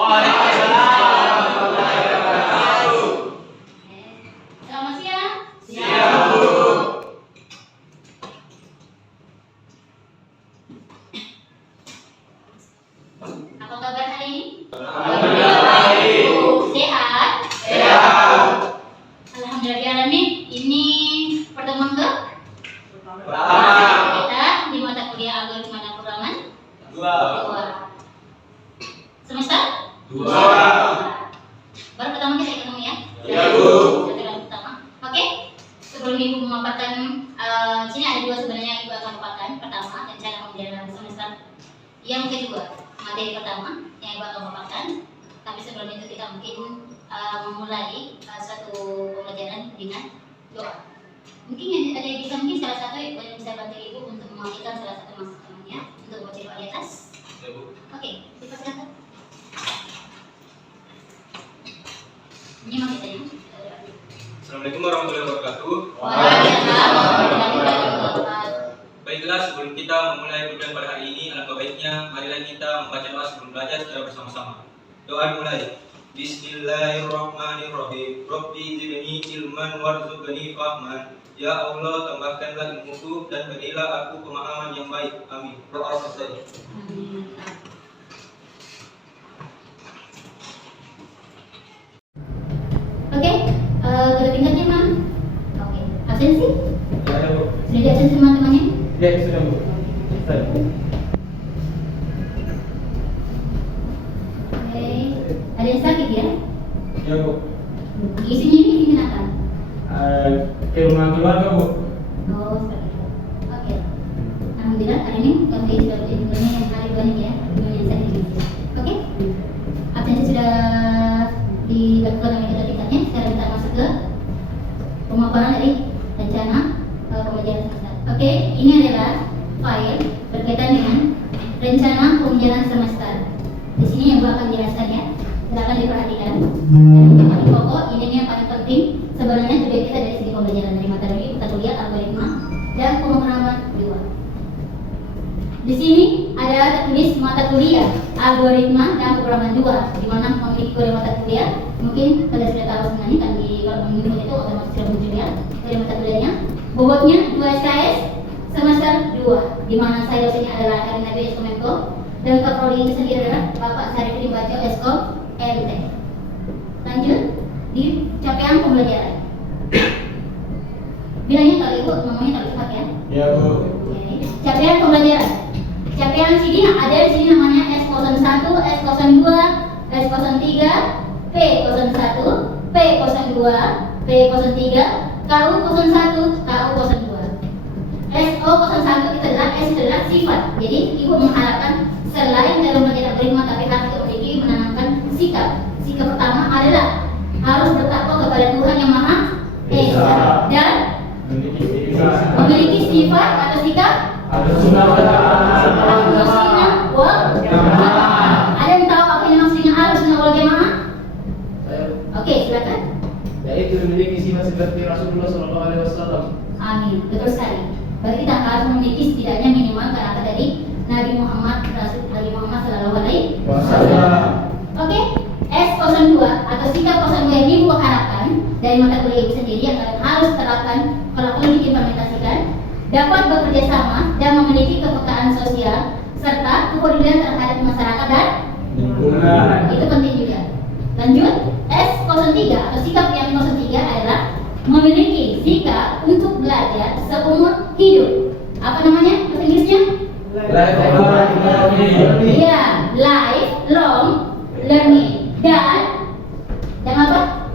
Selamat siang. Siang, Bu. Apa kabar hari ini? Alhamdulillah baik. Sehat? Sehat. Alhamdulillahirrahmanirrahim. Ini pertemuan ke? Pertama. Kita di mata kuliah algoritma dan programan Dua. Semester? Dua. Baru pertama kita ketemu ya? Iya, Bu. Kita pertama. Oke. Sebelum Ibu memaparkan, sini ada dua sebenarnya Ibu akan paparkan. Pertama, rencana pembelajaran semester. Yang kedua, materi pertama yang Ibu akan paparkan. Tapi sebelum itu kita mungkin memulai suatu pembelajaran dengan doa. Mungkin ada yang bisa mungkin salah satu yang bisa bantu Ibu untuk memastikan salah satu masuk temannya untuk baca doa di atas. Ya, Bu. Oke, dipersilakan. Ini makanya. Assalamualaikum warahmatullahi wabarakatuh. Waalaikumsalam warahmatullahi wabarakatuh. Baiklah, sebelum kita memulai program pada hari ini, alangkah baiknya marilah kita membaca doa sebelum belajar secara bersama-sama. Doa dimulai. Bismillahirrahmanirrahim. Rabbi zidni ilman warzuqni fahman. Ya Allah, tambahkanlah ilmuku dan berilah aku pemahaman yang baik. Amin. Doa selesai. Oke, kedua tingkatnya mana? Oke, absensi? Ya, Bu. Sudah di absensi teman-temannya? Ya, sudah, Bu. Oke, ada yang sakit ya? Ya, Bu. Isinya ini kenapa? Ke rumah keluarga, Bu. Oh, seperti itu. Oke. Alhamdulillah hari ini kami sudah berjumpa yang hari banyak ya, yang sakit juga. Oke, absensi sudah dilakukan oleh kedua tingkatnya. Sekarang kita masuk ke pemaparan dari rencana pembelajaran semester. Oke, ini adalah file berkaitan dengan rencana pembelajaran semester. Di sini yang gua akan jelaskan ya, silakan diperhatikan. Dan yang paling pokok, ini yang paling penting. Sebenarnya tujuan kita dari segi pembelajaran dari mata kuliah algoritma dan pemrograman 2. Di sini ada tertulis mata kuliah algoritma dan pemrograman 2, di mana memiliki kode mata kuliah. Mungkin kalian sudah tahu sebenarnya kan di kalau minggu itu otomatis sudah muncul ya kode mata kuliahnya. Bobotnya 2 SKS semester 2, di mana saya dosennya adalah Erina B. Komenko dan kaprodi itu sendiri adalah Bapak Sarifudin Baco Eskom MT. Lanjut di capaian pembelajaran. Bilangnya kalau Ibu ngomongnya kalau cepat ya. Ya, Bu. Oke. Capaian pembelajaran. Capaian sini ada di sini namanya S01, S02, S03, P01, P02, P03, KU01, KU02. SO01 itu adalah S adalah sifat. Jadi Ibu mengharapkan selain dalam belajar algoritma tapi harus memiliki menanamkan sikap. Sikap pertama adalah harus bertakwa kepada Tuhan yang Maha Esa dan memiliki sifat atau sikap ada yang tahu apa yang maksudnya Ahlussunnah wal Jamaah? Oke, silakan. Yaitu memiliki sifat seperti Rasulullah SAW. Amin, betul sekali. Berarti kita harus memiliki setidaknya minimal karakter dari Nabi Muhammad Sallallahu Alaihi Wasallam. Oke, S02 atau sikap 02 yang Ibu harapkan dari mata kuliah Ibu sendiri yang kalian harus terapkan kalau perlu diimplementasikan, dapat bekerja sama dan memiliki kepekaan sosial serta kepedulian terhadap masyarakat dan Lingkungan. itu penting juga. Lanjut, S03 atau sikap yang 03 adalah memiliki sikap untuk belajar seumur hidup. Apa namanya bahasa Inggrisnya? Iya, lifelong learning dan apa?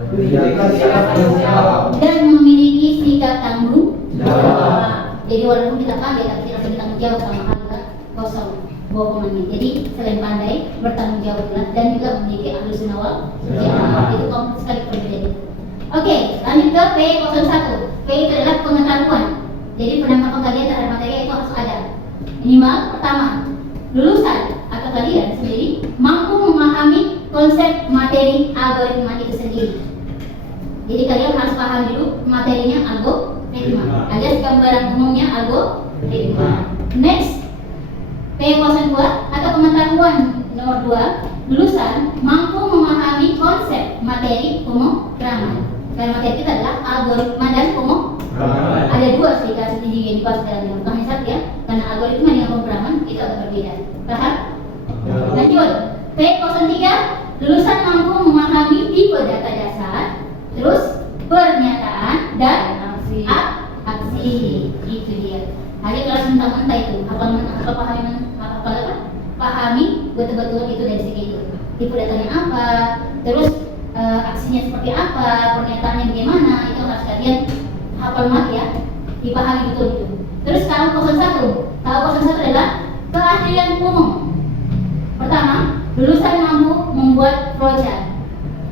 Dan memiliki sikap tanggung jawab. Jadi walaupun kita pandai tapi tidak boleh tanggung jawab sama hal kita kosong bawa komanya. Jadi selain pandai bertanggung jawab pula dan juga memiliki Ahlussunnah wal Jamaah. Itu komplit sekali perbedaan. Oke, lanjut ke P01. P itu adalah pengetahuan. Jadi penangkapan kalian terhadap materi itu harus ada. Minimal pertama, lulusan atau kalian sendiri mampu memahami konsep materi algoritma itu sendiri. Jadi kalian harus paham dulu materinya algoritma, alias gambaran umumnya algoritma. Next, P02 atau pengetahuan nomor 2 lulusan mampu memahami konsep materi pemrograman. Dan materi itu adalah algoritma dan pemrograman. Ada dua sih kasus yang dibahas dalam bukan hanya satu ya, karena algoritma dengan pemrograman itu agak berbeda. Paham? Lanjut. P03 lulusan mampu memahami tipe data dasar, terus pernyataan dan aksi. Itu dia. Hanya kalau mentah-mentah itu, pahami betul-betul itu dari segi itu. Tipe datanya apa, terus aksinya seperti apa, pernyataannya bagaimana, itu harus kalian hafal mat ya, dipahami betul itu. Terus KU01 adalah keahlian umum. Pertama, lulusan mampu membuat flowchart.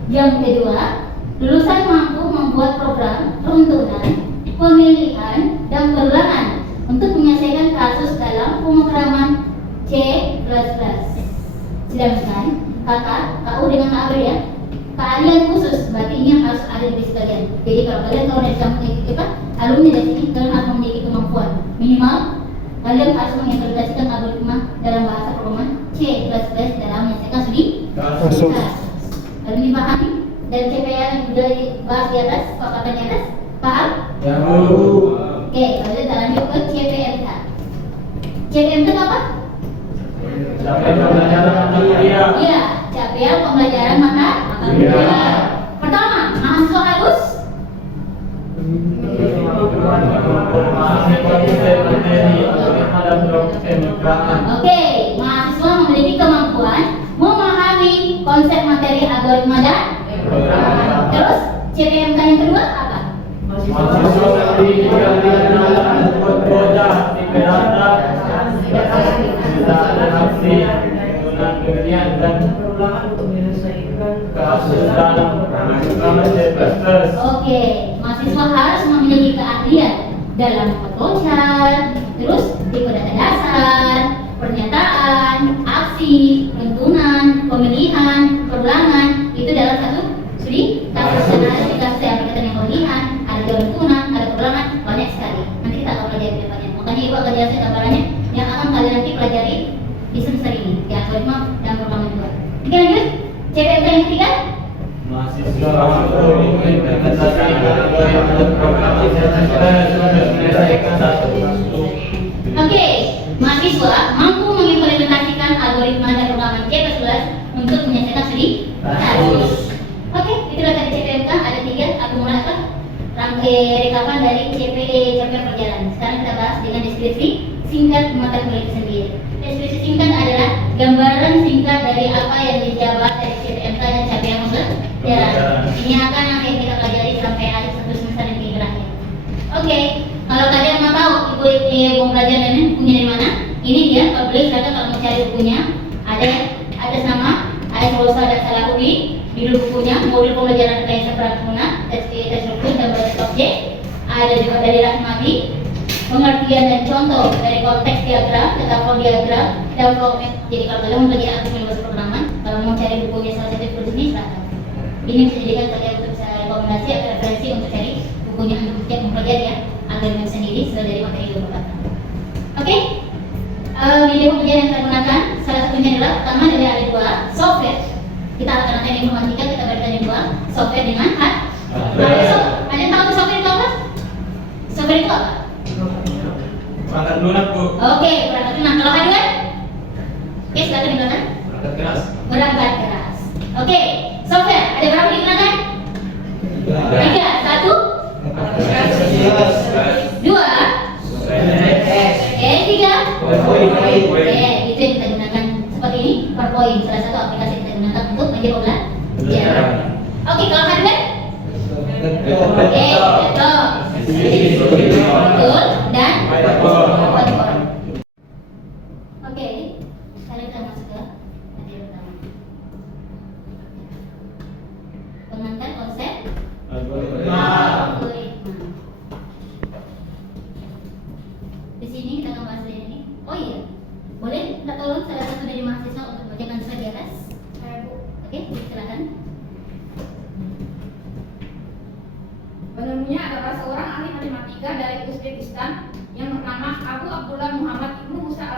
Yang kedua, lulusan mampu membuat program runtunan, pemilihan, dan perulangan untuk menyelesaikan kasus dalam pemrograman C++. Sedangkan kakak, KU dengan KB ya, keahlian khusus, berarti ini yang harus ada di basic kalian. Jadi kalau kalian tahu dari kamu alumni dari sini, kalian harus memiliki kemampuan minimal kalian harus mengimplementasikan algoritma dalam bahasa programan C++ dalam menyelesaikan studi kasus. Lalu dipahami dari CPR yang sudah dibahas di atas, paparan di atas, paham? Ya. Oke, kalau kita lanjut ke CPMK. CPMK itu apa? Capaian pembelajaran mata kuliah. Iya, capaian pembelajaran mata kuliah. Pertama, mahasiswa harus Oke, mahasiswa memiliki kemampuan memahami konsep materi algoritma dan terus CPMK yang kedua apa? Mahasiswa memiliki keahlian membuat proyek, tipe data, dan aksi, penggunaan pemilihan dan perulangan untuk menyelesaikan kasus dalam pemrograman C++. Oke, mahasiswa harus memiliki keahlian dalam flowchart, terus tipe data dasar, pernyataan, aksi, runtunan, pemilihan, perulangan. Itu dalam satu studi kasus. Ada di kasus yang berkaitan dengan pemilihan, ada runtunan, ada perulangan, banyak sekali. Nanti kita akan pelajari depannya. Makanya ibu akan jelaskan gambarannya yang akan kalian nanti pelajari di semester ini, di algoritma dan programan juga. Oke, lanjut. CPMK yang ketiga. Mahasiswa mampu mengimplementasikan algoritma dan program C++ untuk menyelesaikan satu kasus. Oke, mahasiswa mampu mengimplementasikan algoritma dan programan C++ untuk menyelesaikan studi kasus. Oke, itulah tadi CPMK. Ada tiga akumulator rekapan dari capaian perjalanan. Sekarang kita bahas dengan deskripsi singkat mata kuliah itu sendiri. Deskripsi singkat adalah gambaran singkat dari apa yang dijabat dari CPMK dan capaian pembelajaran. Ini akan nanti kita pelajari sampai akhir satu semester yang berakhir. Oke, kalau kalian mau tahu ibu pembelajaran ini bukunya dari mana? Ini dia publish. Kalau mau cari bukunya ada atas nama Ais Rosa dan Salahuddin. Judul bukunya modul pembelajaran rekayasa Praguna, terstruktur dan berbasis objek. Ada juga dari Rahmadi, pengertian dan contoh dari konteks diagram, metafor diagram, dan flow map. Jadi kalau kalian mau belajar algoritma bahasa programan, kalau mau cari bukunya salah satu di sini silakan. Ini bisa dijadikan kalian untuk bisa rekomendasi atau referensi untuk cari bukunya untuk setiap mempelajari ya algoritma sendiri sesuai dari materi yang berkaitan. Oke, media pembelajaran yang kita gunakan salah satunya adalah pertama dari ada dua software. Kita akan nanti informatika kita berikan yang dua software dengan hardware. Ada yang tahu software itu apa? Software itu apa? Perangkat lunak, Bu. Oke, perangkat lunak. Kalau hardware? Oke, silakan digunakan. Perangkat keras. Perangkat keras. Oke, software ada berapa digunakan? Tiga. Satu, dua, tiga. Oke, itu yang kita gunakan seperti ini. PowerPoint salah satu aplikasi yang kita gunakan untuk media pembelajaran. Oke, kalau hardware? Oke, laptop. Betul dan whiteboard. Oke, sekarang kita masuk ke materi pertama. Pengantar konsep algoritma. Di sini kita akan bahas ini. Oh iya, boleh minta tolong salah satu dari mahasiswa untuk bacakan slide di atas? Oke, silakan. Penemunya adalah seorang ahli matematika dari Uzbekistan yang bernama Abu Abdullah Muhammad Ibnu Musa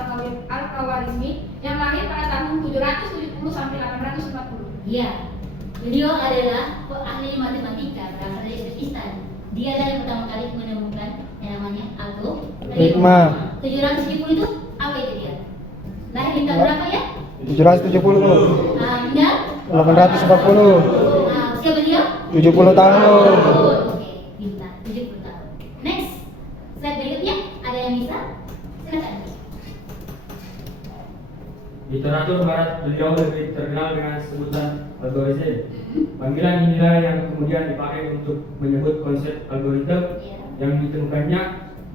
Al-Khawarizmi yang lahir pada tahun 770 sampai 840. Iya. Beliau adalah ahli matematika berasal dari Uzbekistan. Dia adalah yang pertama kali menemukan yang namanya algoritma. 770 itu apa itu dia? Lahir di tahun berapa ya? 770. Anda? 840. Usia beliau? 70 tahun. Oke, bintang 70 tahun. Next, slide berikutnya ada yang bisa? Silakan. Literatur barat beliau lebih terkenal dengan sebutan algoritma. Panggilan inilah yang kemudian dipakai untuk menyebut konsep algoritma Iya. yang ditemukannya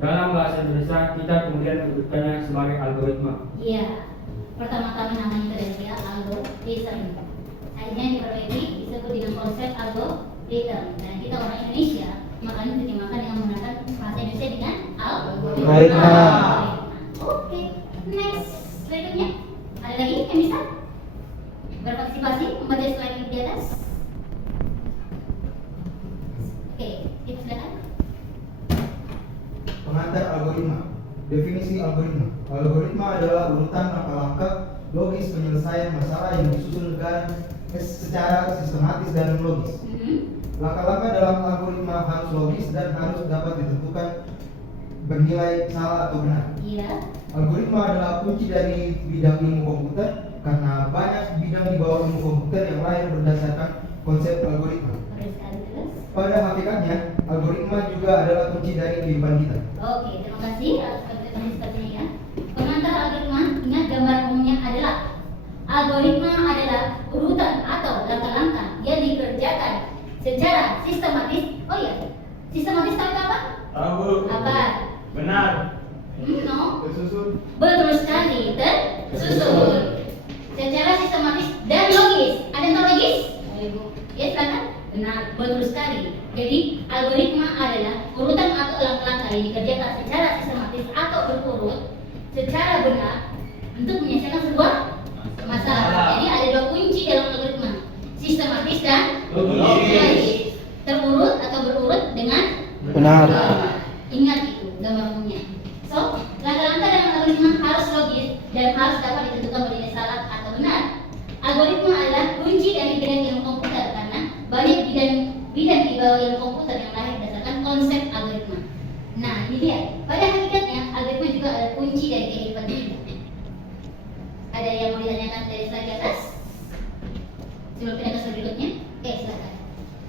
dalam bahasa Indonesia. Kita kemudian menyebutkannya sebagai algoritma. Iya. Pertama-tama namanya itu adalah algoritma. Akhirnya diperbaiki disebut dengan konsep algoritma. Dan kita orang Indonesia makanya diterjemahkan dengan menggunakan bahasa Indonesia dengan Algoritma. Oke, next berikutnya ada lagi yang bisa berpartisipasi membaca slide di atas. Oke, itu silakan. Pengantar algoritma. Definisi algoritma. Algoritma adalah urutan langkah-langkah logis penyelesaian masalah yang disusun secara sistematis dan logis. Langkah-langkah dalam algoritma harus logis dan harus dapat ditentukan bernilai salah atau benar. Iya. Algoritma adalah kunci dari bidang ilmu komputer karena banyak bidang di bawah ilmu komputer yang lahir berdasarkan konsep algoritma. Boleh sekali terus. Pada hakikatnya, algoritma juga adalah kunci dari kehidupan kita. Oke, terima kasih atas partisipasinya ya. Pengantar algoritma, ingat gambaran umumnya adalah algoritma adalah urutan atau langkah-langkah yang dikerjakan secara sistematis. Oh iya, sistematis tahu apa? Tahu. Apa? Benar. No. Tersusun. Betul sekali, tersusun secara sistematis dan logis. Ada yang tahu logis? Ibu. Ya silakan. Benar, betul sekali. Jadi algoritma adalah urutan atau langkah-langkah yang dikerjakan secara sistematis atau berurut secara benar untuk menyelesaikan sebuah masalah. Jadi ada dua kunci dalam algoritma, sistematis dan logis. Terurut atau berurut dengan Benar. Ingat itu gambar umumnya. So, langkah-langkah dalam algoritma harus logis dan harus dapat ditentukan bernilai salah atau benar. Algoritma adalah kunci dari bidang ilmu komputer karena banyak bidang di bawah ilmu komputer yang lahir berdasarkan konsep algoritma. Nah, ini dia. Pada hakikatnya, algoritma juga adalah kunci dari kehidupan kita. Ada yang mau ditanyakan dari slide di atas? Sebelum pindah ke slide berikutnya? Silakan.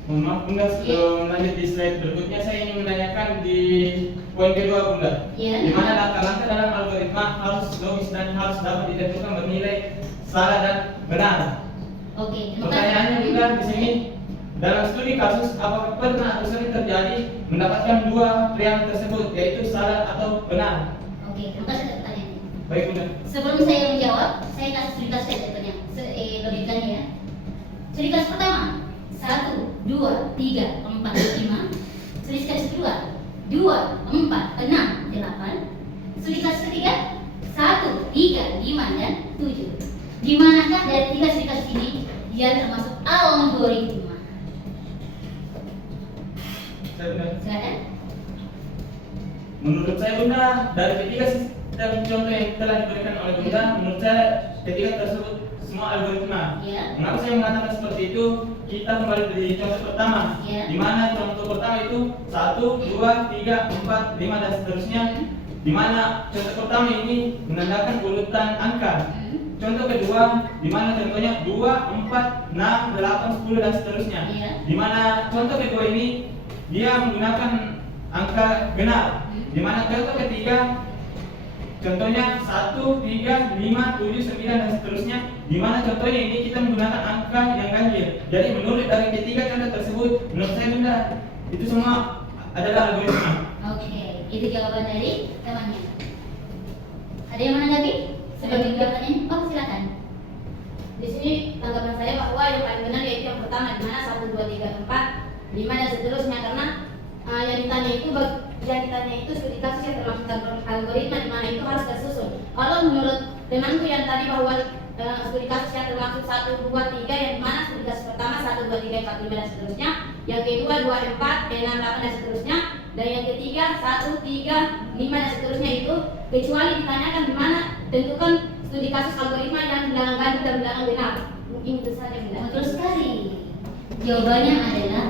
Mohon maaf Bunda, sebelum lanjut di slide berikutnya saya ingin menanyakan di poin kedua Bunda. Iya. Di mana langkah-langkah dalam algoritma harus logis dan harus dapat ditentukan bernilai salah dan benar. Oke, terima kasih. Pertanyaannya Bunda di sini, dalam studi kasus apakah pernah atau sering terjadi mendapatkan dua pilihan tersebut yaitu salah atau benar? Oke, terima kasih atas pertanyaannya. Baik Bunda. Sebelum saya menjawab, saya kasih studi kasus sebenarnya, logikanya ya. Studi kasus pertama, 1, 2, 3, 4, 5. Studi kasus kedua, 2, 4, 6, 8. Studi kasus ketiga, 1, 3, 5, dan 7. Di manakah dari tiga studi kasus ini dia termasuk algoritma? Saya Bunda. Silakan. Menurut saya Bunda, dari ketiga sistem contoh yang telah diberikan oleh Bunda, menurut saya ketiga tersebut semua algoritma. Ya. Mengapa saya mengatakan seperti itu? Kita kembali dari contoh pertama, Ya. di mana contoh pertama itu 1, 2, 3, 4, 5 dan seterusnya. Di mana contoh pertama ini menandakan urutan angka. Contoh kedua, di mana contohnya 2, 4, 6, 8, 10 dan seterusnya. Ya. Di mana contoh kedua ini dia menggunakan angka benar. Di mana contoh ketiga contohnya 1, 3, 5, 7, 9 dan seterusnya. Di mana contohnya ini kita menggunakan angka yang ganjil. Jadi menurut dari ketiga contoh tersebut, menurut saya Bunda, itu semua adalah algoritma. Oke, itu jawaban dari temannya. Ada yang menanggapi? Sebelum jawabannya? Oh, silakan. Di sini tanggapan saya bahwa yang paling benar yaitu yang pertama, di mana 1, 2, 3, 4, 5 dan seterusnya, karena yang ditanya itu studi kasus yang termasuk algoritma, di mana itu harus tersusun. Kalau menurut temanku yang tadi bahwa studi kasus yang termasuk 1, 2, 3, yang di mana studi kasus pertama 1, 2, 3, 4, 5 dan seterusnya, yang kedua 2, 4, 6, 8 dan seterusnya, dan yang ketiga 1, 3, 5 dan seterusnya itu kecuali ditanyakan di mana tentukan studi kasus algoritma yang bilangan ganjil dan bilangan benar. Mungkin itu saja Bunda. Betul sekali. Jawabannya adalah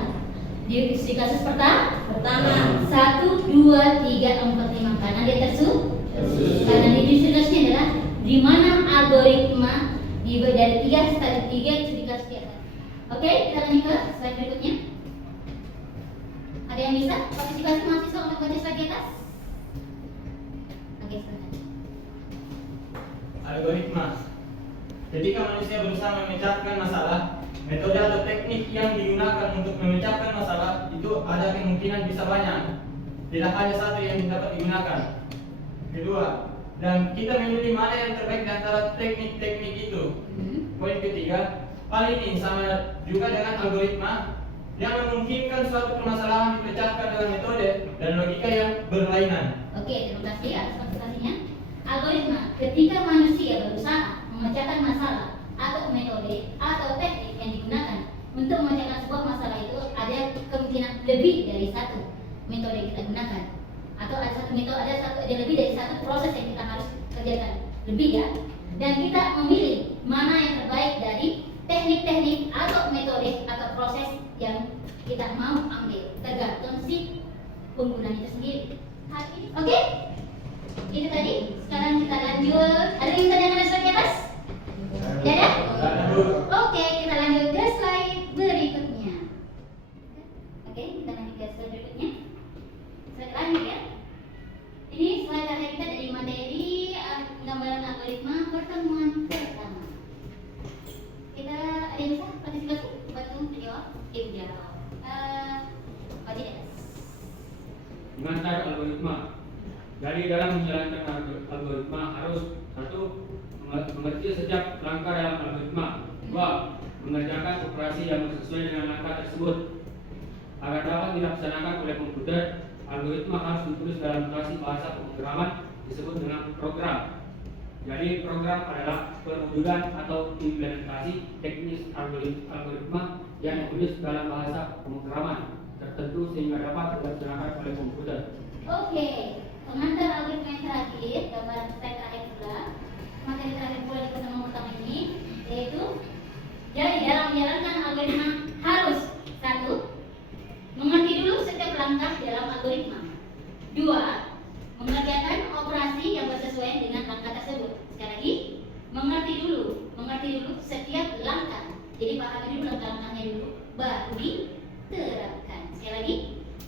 di kasus pertama 1, 2, 3, 4, 5 karena dia karena di distribusinya adalah di mana algoritma dari 3 studi 3 studi kasus di atas. Oke, kita lanjut ke slide berikutnya. Ada yang bisa partisipasi mahasiswa untuk baca slide di atas? Oke, silakan. Algoritma. Ketika manusia berusaha memecahkan masalah, metode atau teknik yang digunakan untuk memecahkan masalah itu ada kemungkinan bisa banyak. Tidak hanya satu yang dapat digunakan. Kedua, dan kita memilih mana yang terbaik di antara teknik-teknik itu. Poin ketiga, hal ini sama juga dengan algoritma yang memungkinkan suatu permasalahan dipecahkan dengan metode dan logika yang berlainan. Oke, terima kasih atas partisipasinya. Algoritma, ketika manusia berusaha memecahkan masalah atau metode atau teknik yang digunakan untuk memecahkan sebuah masalah itu ada kemungkinan lebih dari satu metode yang kita gunakan atau ada satu metode ada lebih dari satu proses yang kita harus kerjakan lebih ya, dan kita memilih mana yang terbaik dari teknik-teknik atau metode atau proses yang kita mau ambil tergantung si penggunaan itu sendiri. Oke? Itu tadi. Sekarang kita lanjut. Ada yang ditanyakan slide di atas? Tidak ada? Oke, kita lanjut ke slide berikutnya. Oke, kita lanjut ke slide berikutnya. Slide terakhir ya. Ini slide terakhir kita dari materi gambaran algoritma pertemuan pertama. Kita ada yang bisa partisipasi? Bantu menjawab? Udah. Pak Jidas. Mengantar algoritma. Jadi dalam menjalankan algoritma harus 1. Mengerti setiap langkah dalam algoritma. 2. Mengerjakan operasi yang sesuai dengan langkah tersebut. Agar dapat dilaksanakan oleh komputer, algoritma harus ditulis dalam notasi bahasa pemrograman disebut dengan program. Jadi program adalah perwujudan atau implementasi teknis algoritma yang ditulis dalam bahasa pemrograman tertentu sehingga dapat dilaksanakan oleh komputer. Oke, pengantar algoritma yang terakhir, gambaran slide terakhir pula, materi terakhir pula di pertemuan pertama ini, yaitu jadi dalam menjalankan algoritma harus 1. Mengerti dulu setiap langkah dalam algoritma. 2. Mengerjakan operasi yang sesuai dengan langkah tersebut. Sekali lagi, mengerti dulu setiap langkah. Jadi pahami dulu langkah-langkahnya dulu, baru diterapkan. Sekali lagi,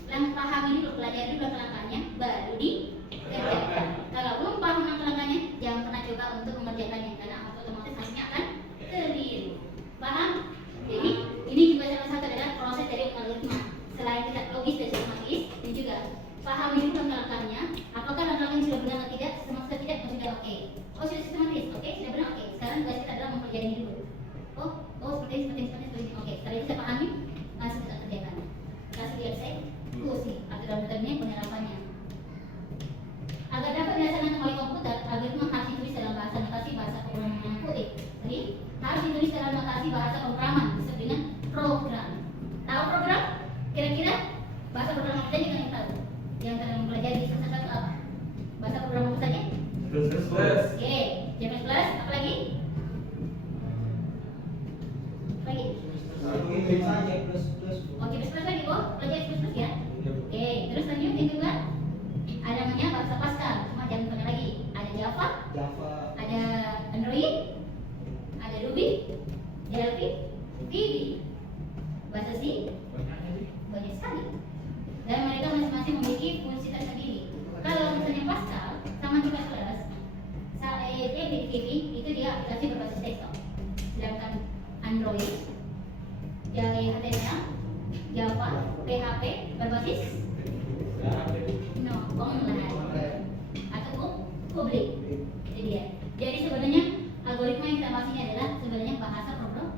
pahami dulu, pelajari dulu langkah-langkahnya, baru dikerjakan. Kalau belum paham langkah-langkahnya, jangan pernah coba untuk mengerjakannya karena otomatis hasilnya akan keliru. Paham? Jadi ini juga salah satu adalah proses dari algoritma. Selain tidak logis dan sistematis, dan juga pahami dulu langkah-langkahnya. Apakah langkah-langkahnya sudah benar atau tidak? Sistematis tidak, atau sudah oke? Oh sudah sistematis, oke, sudah benar, oke. Sekarang tugas kita adalah mempelajari dulu. Oh seperti oke. Setelah itu kita pahami, langsung kita kerjakan. Langsung dieksekusi atau dalam termnya penerapannya. Agar dapat dilaksanakan oleh komputer, algoritma harus ditulis dalam bahasa notasi bahasa pemrograman yang kulit. Jadi harus ditulis dalam notasi bahasa pemrograman disebut dengan program. Tahu program? Kira-kira bahasa program apa saja yang tahu? Yang kalian mempelajari di semester 1 apa? Bahasa program apa saja? Oke, C++, apa lagi? Lagi? Oh, C++ lagi, belajar C++ ya? Oke, terus lanjut yang kedua ada namanya bahasa Pascal, cuma jangan pakai lagi. Ada Java, ada Android, ada Ruby, Delphi, VB, bahasa C, banyak sekali. Dan mereka masing-masing memiliki fungsi tersendiri. Kalau misalnya Pascal sama C++, itu dia aplikasi berbasis desktop. Sedangkan Android, HTML, Java, PHP berbasis online atau publik. Jadi dia. Jadi sebenarnya algoritma yang kita bahas ini adalah sebenarnya bahasa program.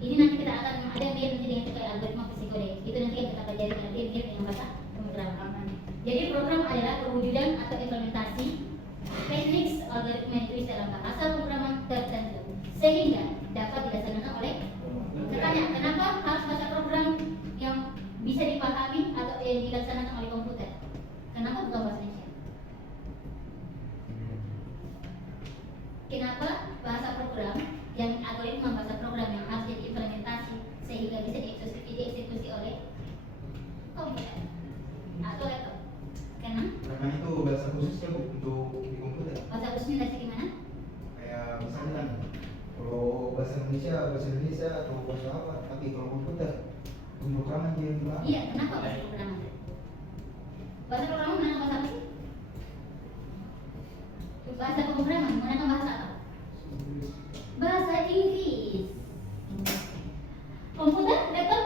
Ini nanti kita akan ada dia nanti dengan terkait algoritma psikode. Itu nanti yang kita pelajari nanti dengan bahasa pemrograman. Jadi program adalah perwujudan atau implementasi teknik algoritma yang ditulis dalam bahasa pemrograman tertentu sehingga dapat dilaksanakan oleh katanya kenapa harus bahasa program yang bisa dipahami atau yang dilaksanakan oleh komputer? Kenapa bukan bahasa Indonesia? bahasa program yang algoritma bahasa program yang harus diimplementasi sehingga bisa dieksekusi oleh komputer atau laptop. Karena itu bahasa khususnya Bu untuk di komputer. Bahasa khususnya dari segi mana? Kayak misalnya kan kalau bahasa Indonesia atau bahasa apa, tapi kalau komputer pemrograman dia gimana? Iya, kenapa bahasa programan? Bahasa programan menggunakan bahasa apa sih? Bahasa pemrograman menggunakan bahasa apa? Bahasa Inggris. Komputer, laptop,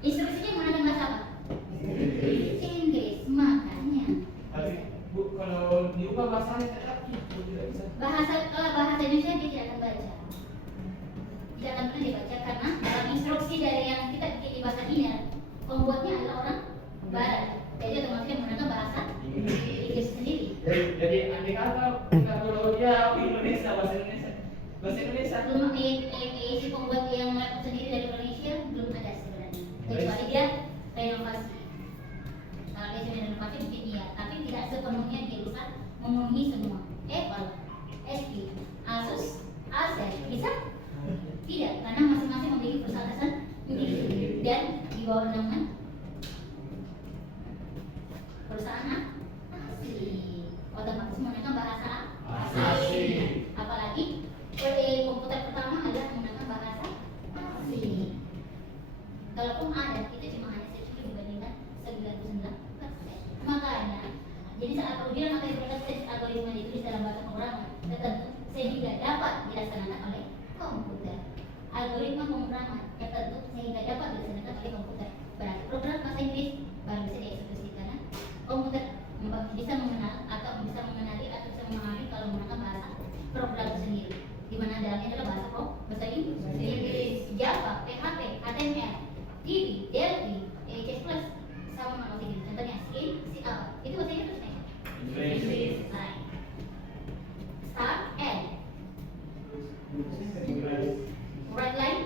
instruksinya menggunakan bahasa apa? Inggris. Makanya Tapi Bu, kalau diubah bahasanya tetap gitu, tidak bisa. bahasa Indonesia dia tidak akan baca. Tidak akan pernah dibaca karena dalam instruksi dari yang kita bikin di bahasa ini pembuatnya adalah orang Barat. Jadi otomatis menggunakan bahasa Inggris sendiri. Jadi andai kata kalau dia Indonesia, bahasa Indonesia Belum si pembuat yang laptop sendiri dari Indonesia belum ada sebenarnya. Kecuali dia renovasi. Kalau dia sudah renovasi mungkin iya, tapi tidak sepenuhnya dia bisa memenuhi semua. Apple, HP, Asus, Acer bisa? Tidak, karena masing-masing memiliki persyaratan sendiri dan di bawah naungan perusahaan asing. Otomatis menggunakan bahasa asing. Apalagi komputer pertama adalah menggunakan bahasa asing. Kalaupun ada, itu cuma hanya sedikit dibandingkan 99%. Makanya, jadi saat kemudian maka diproses algoritma ditulis dalam bahasa pemrograman tertentu sehingga dapat dilaksanakan oleh komputer. Algoritma pemrograman tertentu sehingga dapat dilaksanakan oleh komputer. Berarti program bahasa Inggris baru bisa dieksekusi karena komputer bisa mengenal atau bisa mengenali atau bisa memahami kalau menggunakan bahasa program itu sendiri. Di mana dalamnya adalah bahasa Inggris, Java, PHP, HTML, DB, Delphi, C++, sama bahasa Inggris. Contohnya Skin, itu bahasa Inggris kan? Inggris. Start, N. Red line,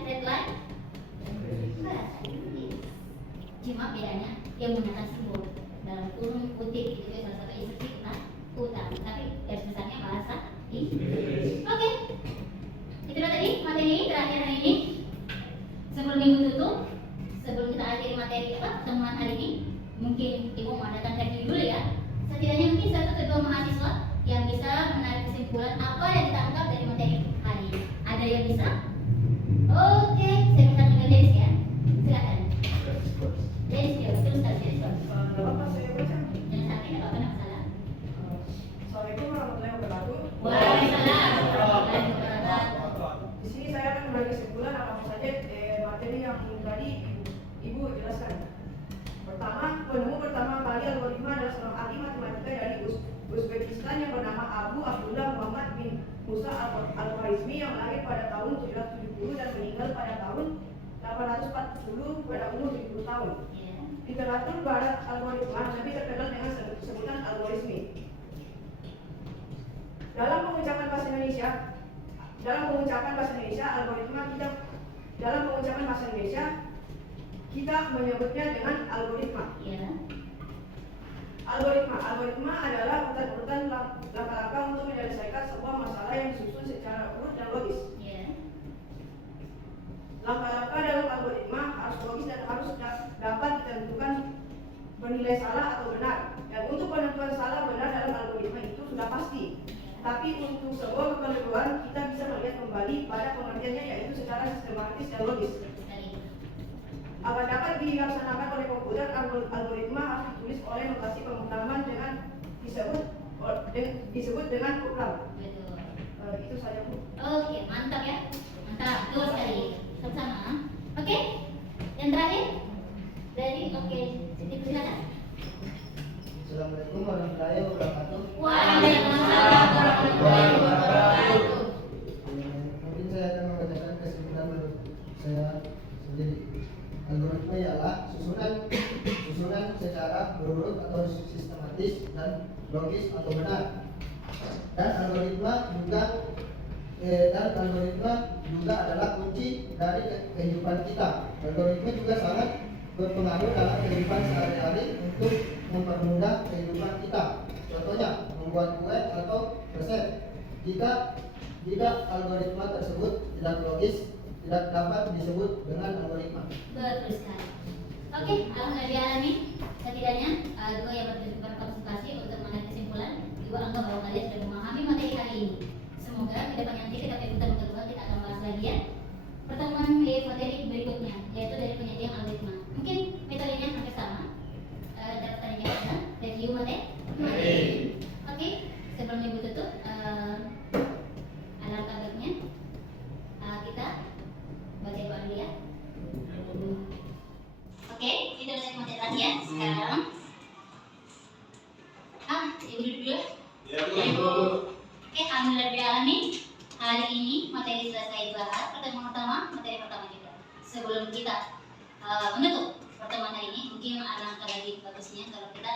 bahasa Inggris. Cuma bedanya dia menggunakan simbol dalam kurung kutip itu salah satu instruksi utama. Tapi garis besarnya bahasa Inggris. Oke. Itulah tadi materi terakhir hari ini. Sebelum minggu tutup, sebelum kita akhiri materi pertemuan hari ini, mungkin Ibu mau adakan review dulu ya. Setidaknya mungkin 1 atau 2 mahasiswa yang bisa menarik kesimpulan apa yang ditangkap dari materi hari ini. Ada yang bisa? Oke, saya minta dengan Dennis ya. Silakan. Dennis ya, terus Dennis. Apa saya baca? Jangan sakit, tidak apa-apa, masalah. Assalamualaikum warahmatullahi wabarakatuh. Waalaikumsalam warahmatullahi wabarakatuh. Di sini saya akan memberi kesimpulan apa saja materi yang tadi Ibu jelaskan. Pertama, penemu pertama kali algoritma adalah seorang ahli matematika dari Uzbekistan yang bernama Abu Abdullah Muhammad bin Musa al-Khwarizmi yang lahir pada tahun 770 dan meninggal pada tahun 840 pada umur 70 tahun. Di literatur barat algoritma lebih terkenal dengan sebutan algoritmi. Dalam pengucapan bahasa Indonesia, kita menyebutnya dengan algoritma. Algoritma adalah urutan-urutan langkah-langkah untuk menyelesaikan sebuah masalah yang disusun secara urut dan logis. Langkah-langkah dalam algoritma harus logis dan harus dapat ditentukan bernilai salah atau benar. Dan untuk penentuan salah benar dalam algoritma itu sudah pasti. Tapi untuk sebuah keperluan kita bisa melihat kembali pada pengertiannya yaitu secara sistematis dan logis. Agar dapat dilaksanakan oleh komputer, algoritma harus ditulis oleh notasi pemrograman dengan disebut dengan program. Itu saja Bu. Oke, mantap ya. Mantap, terus sekali. Sama. Oke. Yang terakhir dari Siti silakan. Assalamualaikum warahmatullahi wabarakatuh. Waalaikumsalam warahmatullahi wabarakatuh. Mungkin saya akan membacakan kesimpulan menurut saya sendiri. Algoritma ialah susunan secara berurut atau sistematis dan logis atau benar. Dan algoritma juga adalah kunci dari kehidupan kita. Algoritma juga sangat berpengaruh dalam kehidupan sehari-hari untuk mempermudah kehidupan kita. Contohnya, membuat kue atau resep. Jika Jika algoritma tersebut tidak logis, tidak dapat disebut dengan algoritma. Betul sekali. Oke, alhamdulillah nih. Setidaknya dua yang berpartisipasi untuk menarik kesimpulan. Ibu anggap bahwa kalian sudah memahami materi hari ini. Semoga di depan nanti ketika pertemuan kedua kita akan bahas lagi ya. Pertemuan di materi berikutnya yaitu dari penyajian algoritma. Mungkin metodenya hampir sama. Daftar jawabnya review materi. Oke, sebelum ibu tutup, alangkah baiknya kita baca doa dulu ya. Oke, kita udah materi lagi ya. Sekarang, ibu duduk dulu. Ya, Ibu. Oke, alhamdulillah nih. Hari ini materi selesai dibahas. Pertemuan pertama, materi pertama juga. Sebelum kita menutup pertemuan hari ini, mungkin alangkah lagi bagusnya kalau kita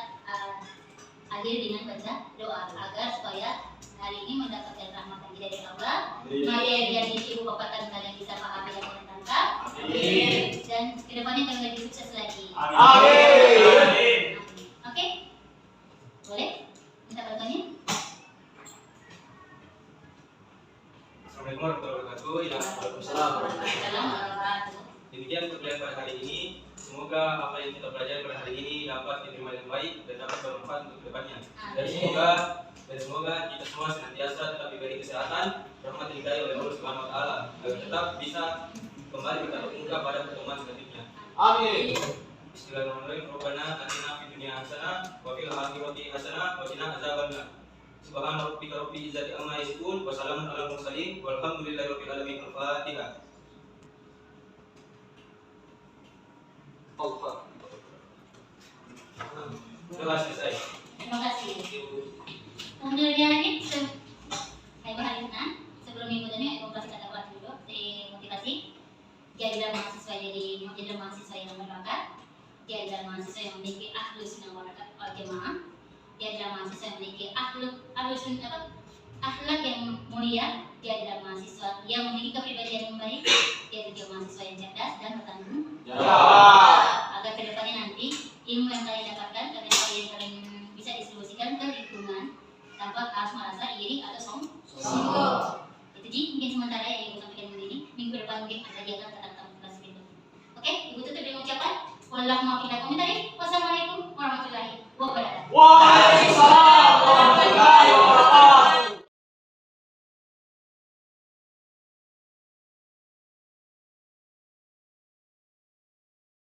akhir dengan baca doa agar supaya hari ini mendapatkan rahmat dari Allah. Materi yang ibu paparkan kalian bisa pahami dan menangkap. Dan kedepannya kalian lebih sukses lagi. Amin. Oke, boleh minta bantuannya? Assalamualaikum warahmatullahi wabarakatuh. Ya, Waalaikumsalam warahmatullahi wabarakatuh. demikian kuliah pada hari ini. Semoga apa yang kita pelajari pada hari ini dapat diterima dengan baik dan dapat bermanfaat untuk kedepannya. Dan semoga kita semua senantiasa tetap diberi kesehatan, rahmat dan hidayah oleh Allah Subhanahu Wa Taala, agar tetap bisa kembali bertatap muka pada pertemuan selanjutnya. Amin. Bismillahirrahmanirrahim. Rabbana atina fid dunya hasanah wa fil akhirati hasanah wa qina adzabannar. Subhana rabbika rabbil izzati amma yasifun wa salamun alal mursalin walhamdulillahi rabbil alamin. Al-Fatihah. Telah selesai. Terima kasih. Alhamdulillah ini saya Harina. Sebelum ibu tanya, ibu kasih kata buat dulu motivasi. Jadilah mahasiswa jadilah mahasiswa yang berbakat. Jadilah mahasiswa yang memiliki akhlak sunnah wal jamaah. Jadilah mahasiswa yang memiliki akhlak yang mulia. Jadilah mahasiswa yang memiliki kepribadian yang baik. Jadilah mahasiswa yang cerdas dan bertanggung jawab. Agar kedepannya nanti ilmu yang kalian dapatkan kalian bisa distribusikan ke lingkungan tanpa harus merasa iri atau sombong. Itu Ji, mungkin sementara ya ibu sampaikan dulu ini. Minggu depan mungkin ada kegiatan tentang tamu kelas berikutnya. Oke, ibu tutup dengan ucapan wassalamualaikum warahmatullahi wabarakatuh. Waalaikumsalam.